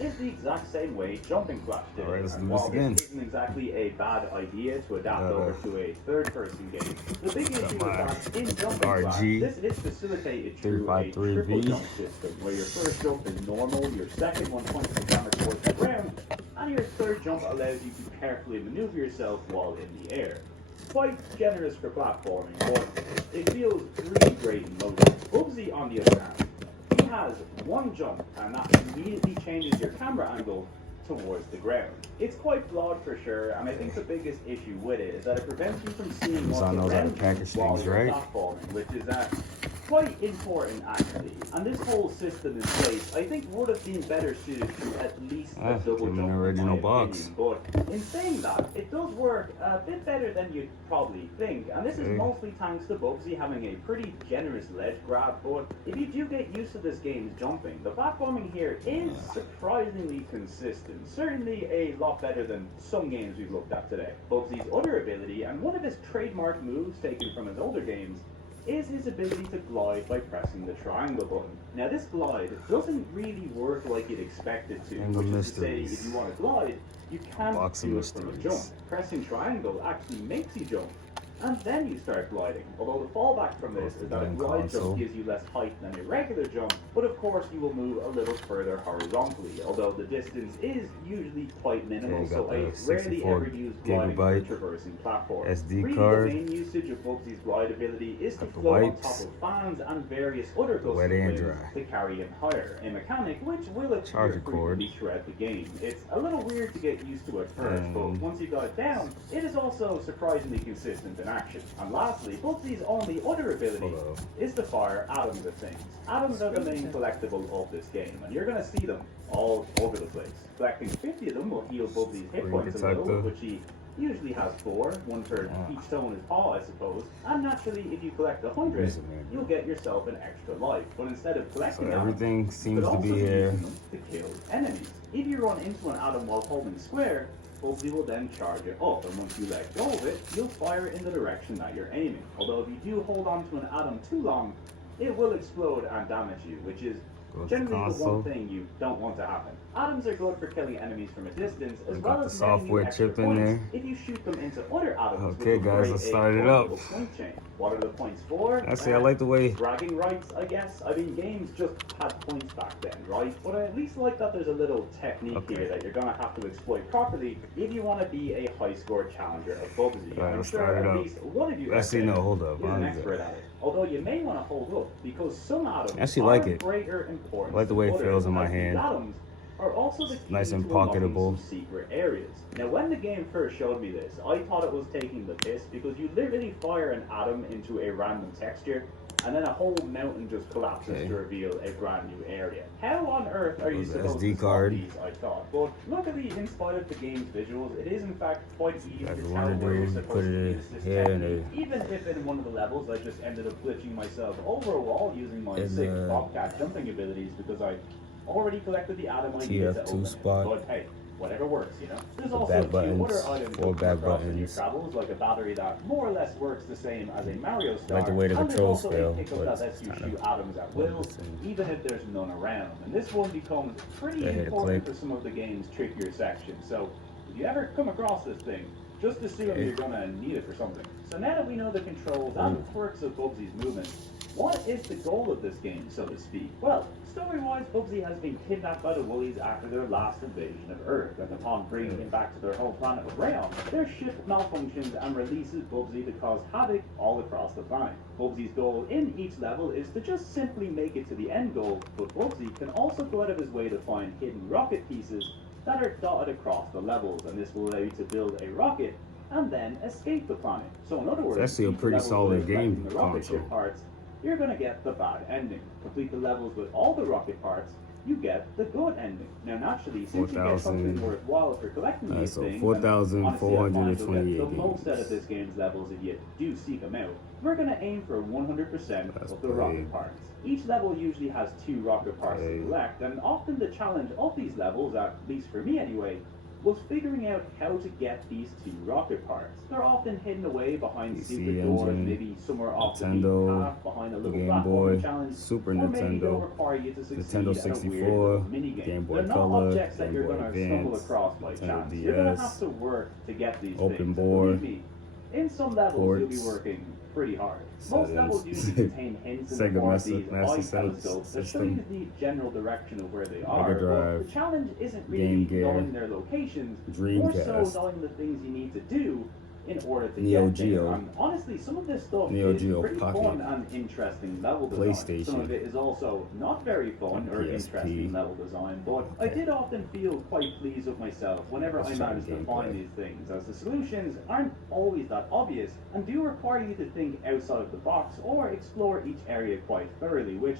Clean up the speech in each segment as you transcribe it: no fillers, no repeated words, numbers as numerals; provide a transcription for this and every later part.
is the exact same way jumping Flash did. Alright, let's do and this while again. this isn't exactly a bad idea to adapt over to a third-person game, the big issue with that in jumping Flash, this is facilitated through a triple jump system, where your first jump is normal, your second one points the camera towards the ground, and your third jump allows you to carefully maneuver yourself while in the air. Quite generous for platforming, but it feels really great in motion. Bubsy, on the other hand, he has one jump, and that immediately changes your camera angle towards the ground. It's quite flawed for sure, and I think the biggest issue with it is that it prevents you from seeing what's around you while you're platforming, which is quite important actually. And this whole system in place, I think, would have been better suited to at least a double jump, in original my box. opinion. But in saying that, it does work a bit better than you'd probably think, and this is mostly thanks to Bubsy having a pretty generous ledge grab. But if you do get used to this game's jumping, the platforming here is surprisingly consistent, certainly a lot better than some games we've looked at today. Bubsy's other ability, and one of his trademark moves taken from his older games, is his ability to glide by pressing the triangle button. Now this glide doesn't really work like you'd expect it to, which is to say, if you want to glide, you can't do it from a jump. Pressing triangle actually makes you jump, and then you start gliding. Although the fallback from this is that a glide jump gives you less height than a regular jump, but of course you will move a little further horizontally, although the distance is usually quite minimal, so I rarely ever use gliding for traversing platforms. SD card. The main usage of Bubsy's glide ability is to float on top of fans and various other custom wings to carry him higher, a mechanic which will appear frequently throughout the game. It's a little weird to get used to at first, but once you got it down, it is also surprisingly consistent in action. And lastly, Bubsy's only other ability is to fire atoms at things. Atoms are the main collectible of this game, and you're going to see them all over the place. Collecting 50 of them will heal Bubsy's hit points a little, which he usually has 4, one for each toe in his paw, I suppose. And naturally, if you collect 100, you'll get yourself an extra life. But instead of collecting everything seems to be here to kill enemies. If you run into an atom while holding square, Bubsy will then charge it up, and once you let go of it, you'll fire it in the direction that you're aiming. Although if you do hold on to an atom too long, it will explode and damage you, which is generally the one thing you don't want to happen. Atoms are good for killing enemies from a distance, as well as software chip in there. If you shoot them into other atoms, okay, guys, let's start it up. Point chain. What are the points for? Actually, I like the way bragging rights, I guess. I mean, games just had points back then, right? But I at least like that there's a little technique here that you're gonna have to exploit properly if you want to be a high score challenger of Bubsy. Right, I'm sure at least one of you is an expert at it. Although you may want to hold up, because some atoms are greater importance. I like the way it feels in my hand. Atoms are also the key nice and to pocketable. Some secret areas. Now, when the game first showed me this, I thought it was taking the piss, because you literally fire an atom into a random texture, and then a whole mountain just collapses to reveal a brand new area. How on earth are you supposed to stop these, I thought. But luckily, in spite of the game's visuals, it is in fact quite easy to tell where you're supposed to use this technique. Even if in one of the levels I just ended up glitching myself over a wall using my sick Bobcat jumping abilities because I already collected the atom I needed to open it. But hey, whatever works, you know. There's also a few other items you come across in your travels, like a battery that more or less works the same as a Mario Star. Like the way the controls feel, but that lets you shoot atoms at will, even if there's none around. And this one becomes pretty important for some of the game's trickier sections. So if you ever come across this thing, just assume you're gonna need it for something. So now that we know the controls and the quirks of Bubsy's movements, what is the goal of this game, so to speak? Well, story-wise, Bubsy has been kidnapped by the Woolies after their last invasion of Earth, and upon bringing him back to their home planet of Rayon, their ship malfunctions and releases Bubsy to cause havoc all across the planet. Bubsy's goal in each level is to just simply make it to the end goal, but Bubsy can also go out of his way to find hidden rocket pieces that are dotted across the levels, and this will allow you to build a rocket and then escape the planet. So in other words, that's actually a pretty solid game the rocket ship parts, you're going to get the bad ending. Complete the levels with all the rocket parts, you get the good ending. Now naturally, since you get something worthwhile for collecting these things, 4,428 the most out of this game's levels if you do seek them out, we're going to aim for 100% of the rocket parts. Each level usually has 2 rocket parts to collect, and often the challenge of these levels, at least for me anyway, was figuring out how to get these two rocket parts. They're often hidden away behind PC secret doors, Engine, maybe somewhere off the beaten Nintendo, path, behind a little Game platforming Boy, challenge, Super or maybe they'll Nintendo, require you to succeed Nintendo at a weird 64, little minigame. Game Boy They're not Color, objects that Game you're Boy going to stumble Advance, across by Nintendo chance. You're going to DS, have to work to get these open things. board, Believe me, in some levels ports, you'll be working pretty hard. settings, Most levels usually contain hints in the Sega form of Master these eye System, telescopes that show you the general direction of where they are. Mega Drive, But the challenge isn't really Game Gear, knowing their locations, more so Dreamcast, knowing the things you need to do in order to Neo get there. Geo, And honestly, some of this stuff Neo is Geo pretty Pocket, fun and interesting level design. PlayStation, Some of it is also not very fun or PSP, interesting level design, but I did often feel quite pleased with myself whenever I managed to find these things, as the solutions aren't always that obvious and do require you to think outside of the box or explore each area quite thoroughly, which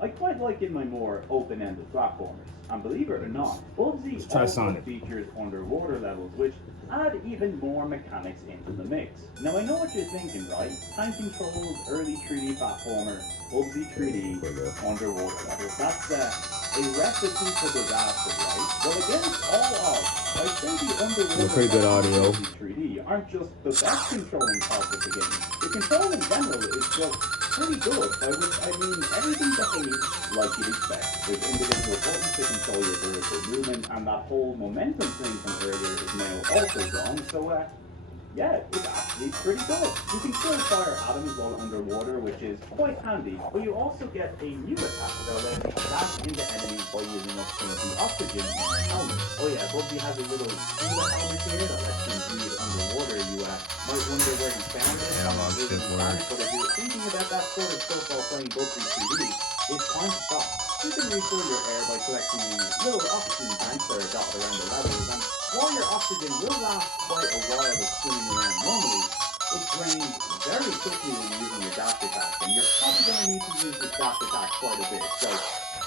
I quite like in my more open-ended platformers. And believe it or not, Bubsy also Sonic. features underwater levels, which add even more mechanics into the mix. Now I know what you're thinking, right? Time controls, early 3D platformer, Bubsy 3D, underwater levels. That's a recipe for disaster, right? Well, against all odds, I think the underwater pretty good levels audio. of Bubsy 3D aren't just the best controlling part of the game. The control in general is just pretty good, by which I mean everything behaves like you'd expect, with individual buttons to control your vertical movement, and that whole momentum thing from earlier is now also gone, so yeah, it's actually pretty good. You can still fire atoms while underwater, which is quite handy, but you also get a new attack that allows you to dash into enemies by using up some of the oxygen in your helmet. Oh yeah, Bubsy has a little scuba helmet here that lets you breathe underwater. You might wonder where you found it. Analog It stick isn't work. But if you're thinking about that sort of stuff while playing Bubsy 3D, it's time to stop. You can refill your air by collecting little oxygen tanks that are dotted around the levels, and while your oxygen will last quite a while of swimming around normally, it drains very quickly when you're using your dash attack, and you're probably going to need to use this dash attack quite a bit, so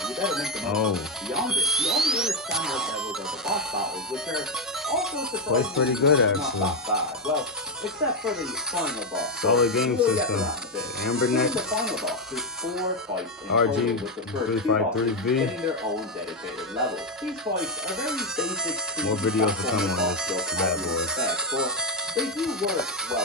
you better make the most of it. Beyond this, the only other standout levels are the boss battles, which are also Plays pretty good, not actually. that bad. Well, except for the final boss. Solid game We'll get system. around to this. Anbernic, In the final boss, there's 4 fights in total, with the first 2 bosses RG353V. getting their own dedicated level. These fights are very basic. More videos to come on platformer this stuff bad as you boy. expect, but they do work well.